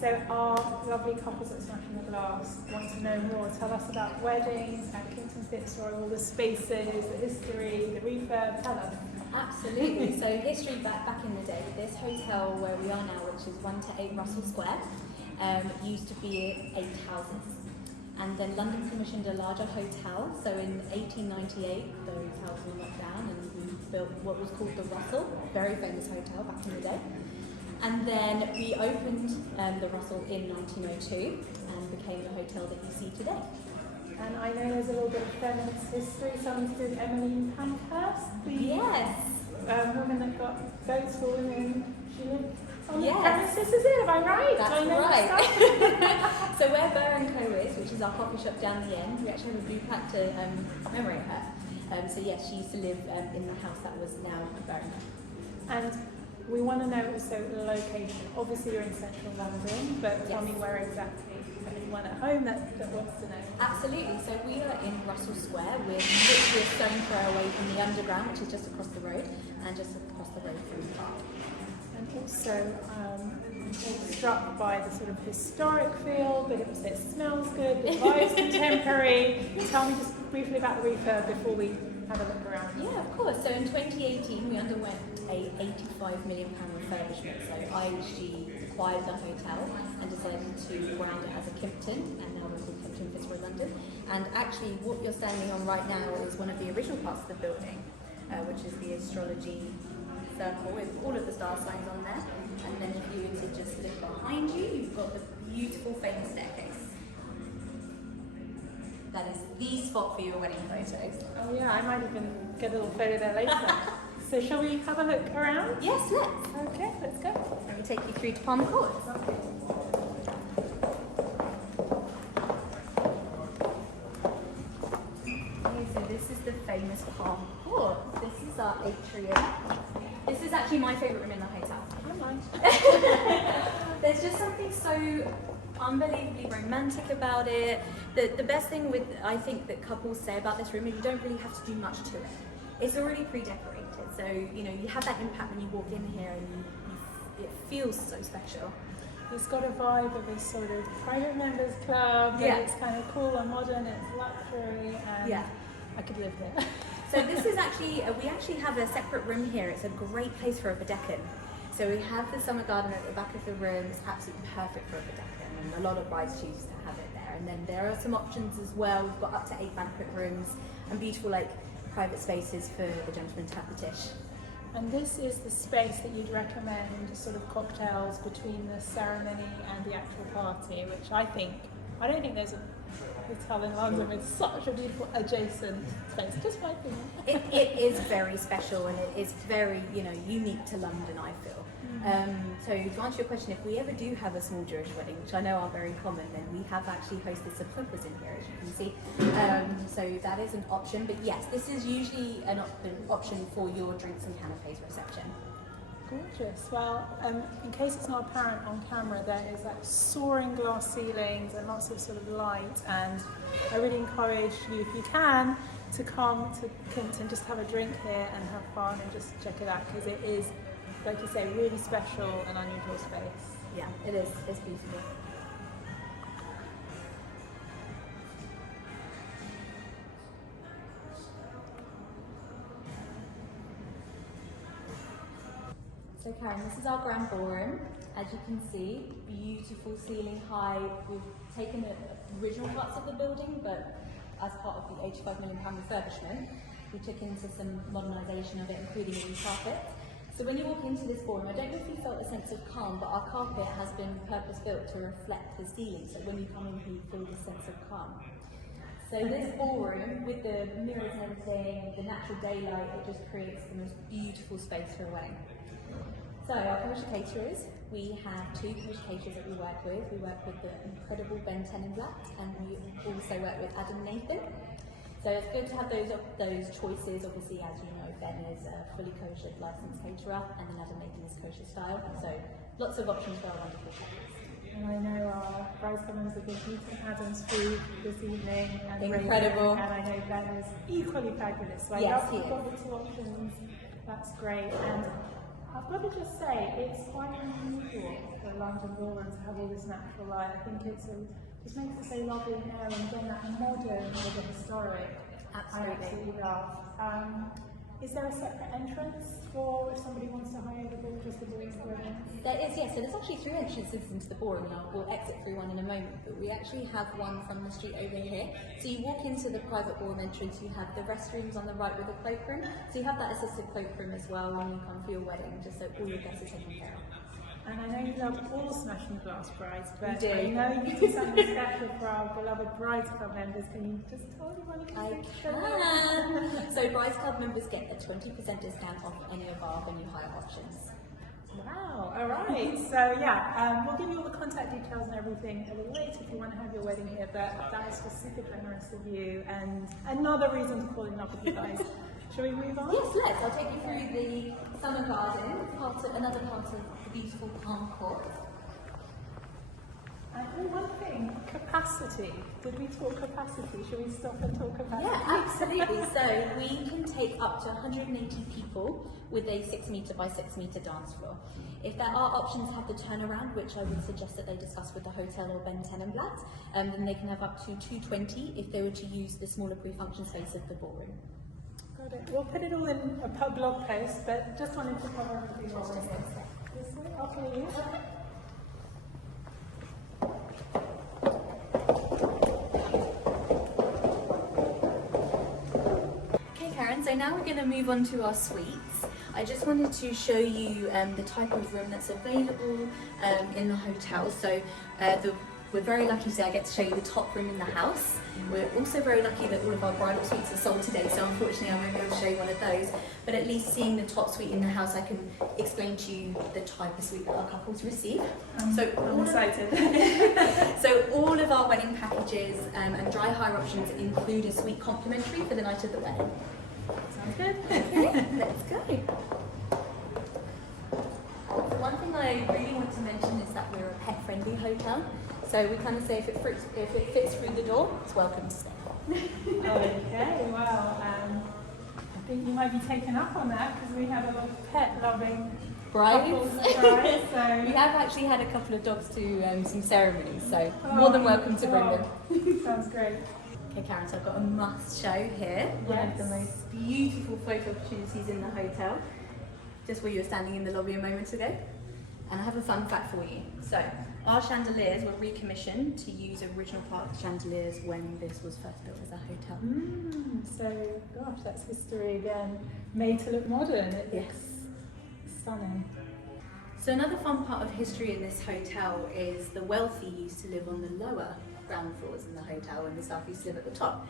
So our lovely couples at Smashing the Glass want to know more. Tell us about weddings at Kimpton Fitzroy, all the spaces, the history, the refurb. Tell us. Absolutely. So history back in the day, this hotel where we are now, which is 1 to 8 Russell Square, used to be 8 houses. And then London commissioned a larger hotel. So in 1898, those houses were knocked down and we built what was called the Russell, very famous hotel back in the day. And then we opened the Russell in 1902 and became the hotel that you see today. And I know there's a little bit of feminist history. Someone did Emmeline Pankhurst, the woman that got votes for women. She lived on the premises, is it? Am I right? That's right. So where Burr & Co is, which is our coffee shop down the end, we actually have a blue plaque to commemorate her. So yes, she used to live in the house that was now Burr & Co. And we want to know also the location. Obviously you're in central London, but tell me where exactly, for anyone at home that wants to know. Absolutely, so we are in Russell Square. We're literally a stone throw away from the Underground, which is just across the road, and just across the road from the park. And also struck by the sort of historic feel, but it smells good, the vibe's contemporary. Tell me just briefly about the refurb before we have a look around. Yeah, of course. So in 2018, we underwent a £85 million refurbishment. So IHG acquired the hotel and decided to brand it as a Kimpton, and now we're called Kimpton Fitzroy London. And actually, what you're standing on right now is one of the original parts of the building, which is the astrology circle with all of the star signs on there. And then if you were to just look behind you, you've got the beautiful famous staircase. That is the spot for your wedding photos. Oh yeah, I might even get a little photo there later. So shall we have a look around? Yes, let's. Okay, let's go. Let me take you through to Palm Court. Okay, so this is the famous Palm Court. This is our atrium. This is actually my favourite room in the hotel. Come on. There's just something so unbelievably romantic about it. The best thing I think that couples say about this room is you don't really have to do much to it. It's already pre-decorated, so you have that impact when you walk in here, and it feels so special. It's got a vibe of a sort of private members club. Yeah. It's kind of cool and modern. It's luxury, and I could live here. So this is actually we actually have a separate room here. It's a great place for a bedecken. So we have the summer garden at the back of the room. It's absolutely perfect for a bedecken, and a lot of brides choose to have it there. And then there are some options as well. We've got up to 8 banquet rooms and beautiful private spaces for the gentlemen to have the tish. And this is the space that you'd recommend sort of cocktails between the ceremony and the actual party, which I don't think there's a hotel in London with such a beautiful adjacent space. Just my opinion. It is very special, and it is very unique to London, I feel. So to answer your question, if we ever do have a small Jewish wedding, which I know are very common, then we have actually hosted some chuppahs in here, as you can see. So that is an option, but yes, this is usually an option for your drinks and canapes reception. Gorgeous. Well, in case it's not apparent on camera, there is soaring glass ceilings and lots of sort of light, and I really encourage you, if you can, to come to Kimpton, just have a drink here and have fun and just check it out, because it is, like you say, really special and unusual space. Yeah, it is. It's beautiful. So Karen, this is our grand ballroom. As you can see, beautiful ceiling height. We've taken the original parts of the building, but as part of the £85 million refurbishment, we took into some modernisation of it, including a new carpet. So when you walk into this ballroom, I don't know if you felt a sense of calm, but our carpet has been purpose-built to reflect the ceiling, so when you come in you feel this sense of calm. So this ballroom, with the mirrors and everything, the natural daylight, it just creates the most beautiful space for a wedding. So our commercial caterers, we have 2 commercial caterers that we work with. We work with the incredible Ben Tenenblatt, and we also work with Adam Nathan. So it's good to have those choices. Obviously, as you know, Ben is a fully kosher licensed caterer, and then Adam Nathan is kosher style. So lots of options for our wonderful chefs. And I know our bridesmaids have been eating Adam's food this evening. And incredible. And I know Ben is equally fabulous. So yes, I love you've got the 2 options. That's great. And I've got to just say, it's quite unusual for a London ballroom to have all this natural light. I think it's just makes it so lovely and airy, and again that modern with the historic. Absolutely. I absolutely love. Is there a separate entrance for if somebody wants to hire the ball, just the ballroom? There is, yes. So there's actually 3 entrances into the ballroom, and we'll exit through one in a moment. But we actually have one from the street over here. So you walk into the private ballroom entrance, you have the restrooms on the right with a cloakroom. So you have that assisted cloakroom as well when you come for your wedding, just so all your guests are taken care of. And I know you love all Smashing Glass brides, but We do. I know you do something special for our beloved Brides Club members. Can you just tell everyone? I can. So Brides Club members get a 20% discount off any of our venue hire options. Wow, all right. So yeah, we'll give you all the contact details and everything a little later if you want to have your wedding here, but that is just super generous of you and another reason to fall in love with you guys. Shall we move on? Yes, let's. I'll take you through the summer garden, another part of the beautiful palm court. And one thing, capacity. Did we talk capacity? Should we stop and talk capacity? Yeah, absolutely. So we can take up to 180 people with a 6 metre by 6 metre dance floor. If there are options to have the turnaround, which I would suggest that they discuss with the hotel or Ben Tenenblatt, then they can have up to 220 if they were to use the smaller pre-function space of the ballroom. Got it. We'll put it all in a blog post, but just wanted to cover everything all in this way. I'll follow you. Okay, Karen, so now we're going to move on to our suites. I just wanted to show you the type of room that's available in the hotel. So we're very lucky today I get to show you the top room in the house. We're also very lucky that all of our bridal suites are sold today, so unfortunately I won't be able to show you one of those. But at least seeing the top suite in the house, I can explain to you the type of suite that our couples receive. I'm excited. So all of our wedding packages and dry hire options include a suite complimentary for the night of the wedding. Sounds good. Okay, let's go. One thing I really want to mention is that we're a pet-friendly hotel. So we kind of say if it fits through the door, it's welcome to stay. Okay, well, I think you might be taken up on that because we have a lot of pet-loving couples and brides. So We have actually had a couple of dogs to some ceremonies, so more than welcome to bring them. Sounds great. Okay, Karen, so I've got a must show here. One of the most beautiful photo opportunities in the hotel. Just where you were standing in the lobby a moment ago. And I have a fun fact for you. So, our chandeliers were recommissioned to use original park chandeliers when this was first built as a hotel. So, gosh, that's history again, made to look modern. It Yes. looks stunning. So another fun part of history in this hotel is the wealthy used to live on the lower ground floors in the hotel and the staff used to live at the top.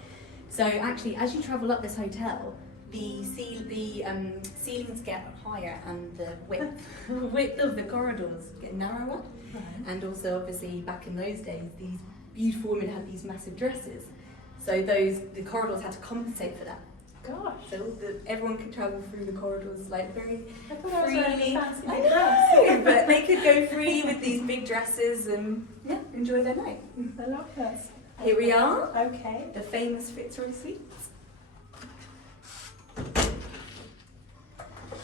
So actually, as you travel up this hotel, the ceilings get higher and the width of the corridors get narrower. Right. And also, obviously, back in those days, these beautiful women had these massive dresses. So the corridors had to compensate for that. Gosh. So everyone could travel through the corridors like very I thought I was wearing freely. a fancy I big dress. know, but they could go freely with these big dresses and enjoy their night. I love this. Here we are, Okay. the famous Fitzroy Suites.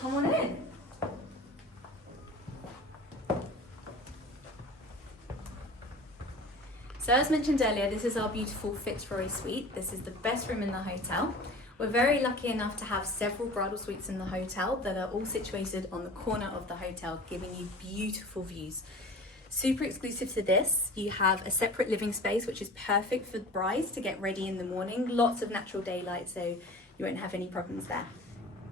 Come on in. So as mentioned earlier, this is our beautiful Fitzroy Suite. This is the best room in the hotel. We're very lucky enough to have several bridal suites in the hotel that are all situated on the corner of the hotel, giving you beautiful views. Super exclusive to this, you have a separate living space, which is perfect for brides to get ready in the morning. Lots of natural daylight, so you won't have any problems there.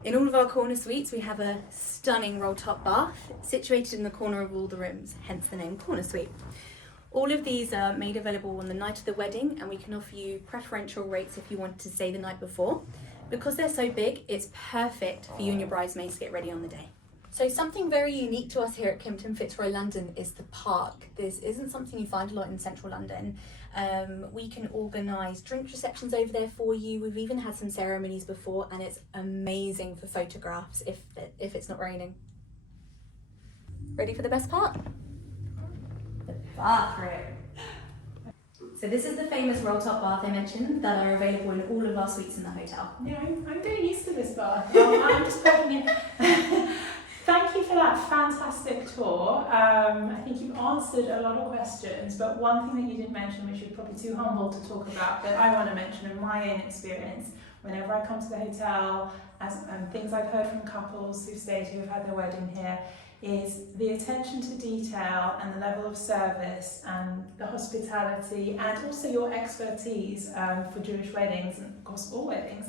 In all of our corner suites, we have a stunning roll-top bath situated in the corner of all the rooms, hence the name Corner Suite. All of these are made available on the night of the wedding, and we can offer you preferential rates if you wanted to stay the night before. Because they're so big, it's perfect for you and your bridesmaids to get ready on the day. So something very unique to us here at Kimpton Fitzroy London is the park. This isn't something you find a lot in central London. We can organise drink receptions over there for you. We've even had some ceremonies before, and it's amazing for photographs if it's not raining. Ready for the best part? The bathroom. So this is the famous roll-top bath I mentioned that are available in all of our suites in the hotel. Yeah, I'm getting used to this bath. Well, I'm just poking you. Thank you for that fantastic tour. I think you've answered a lot of questions, but one thing that you didn't mention, which you're probably too humble to talk about, that I want to mention in my own experience, whenever I come to the hotel, things I've heard from couples who've stayed here, who've had their wedding here, is the attention to detail and the level of service and the hospitality and also your expertise for Jewish weddings and of course all weddings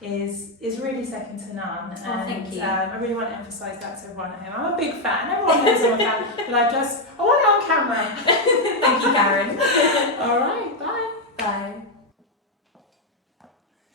is really second to none. And thank you. I really want to emphasise that to everyone at home. I'm a big fan, everyone knows I'm a fan, but I want it on camera. Thank you, Karen. All right, bye.